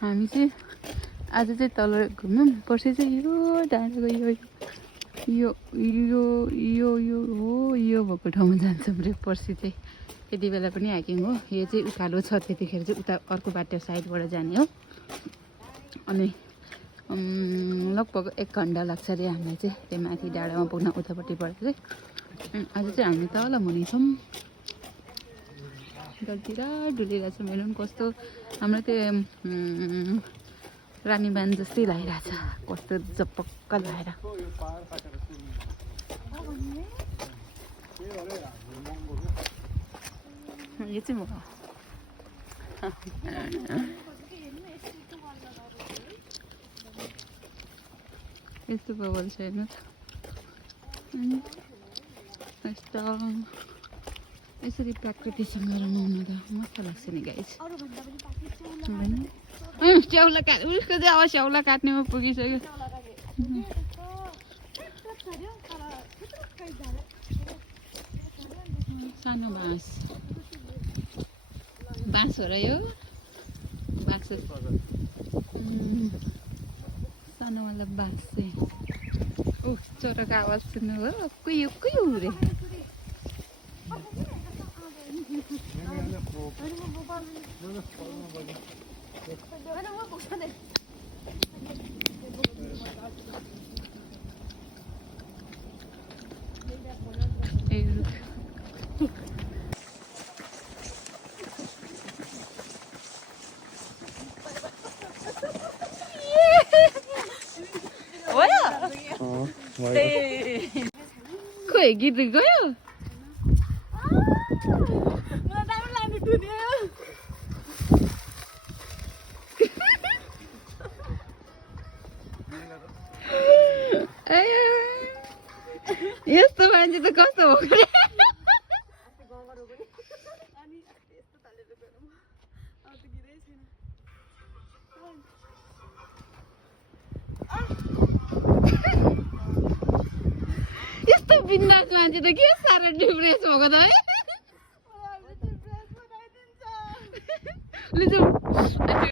हामी चाहिँ आज चाहिँ तल घुम्यौँ। पर्सि चाहिँ यो डाँडाको यो हो यो भएको ठाउँमा जान्छौँ रे पर्सि चाहिँ। यति बेला पनि हाइकिङ हो। यो चाहिँ उकालो छ, त्यतिखेर चाहिँ उता अर्को बाटो साइडबाट जाने हो। अनि लगभग 1 घन्टा लाग्छ अरे हामीलाई चाहिँ त्यो माथि डाँडामा पुग्न उतापट्टिबाट चाहिँ। आज चाहिँ हामी तल मुनि छौँ। डरतिर डुलिरहेको छ मेरो पनि कस्तो हाम्रो त्यो रानीबान जस्तै लागिरहेछ, कस्तो जपक्क लगाएर। यो चाहिँ म यस्तो बबल छ हेर्नु त। यस्तो यसरी प्रकृतिसँग रमाउनु त मस्त लाग्छ नि गाइस। स्याउला काट उसको चाहिँ अब स्याउला काट्नेमा पुगिसक्यो। सानो बाँस हो र यो बाँस सानोवाला बाँस चाहिँ। चराको आवाज सुन्नुभयो? कुयो कुयो रे। खोइ गीत गयो। यस्तो मान्छे त कस्तो हो? यस्तो बिन्दास मान्छे त के साह्रो डिप्रेस भएको त है।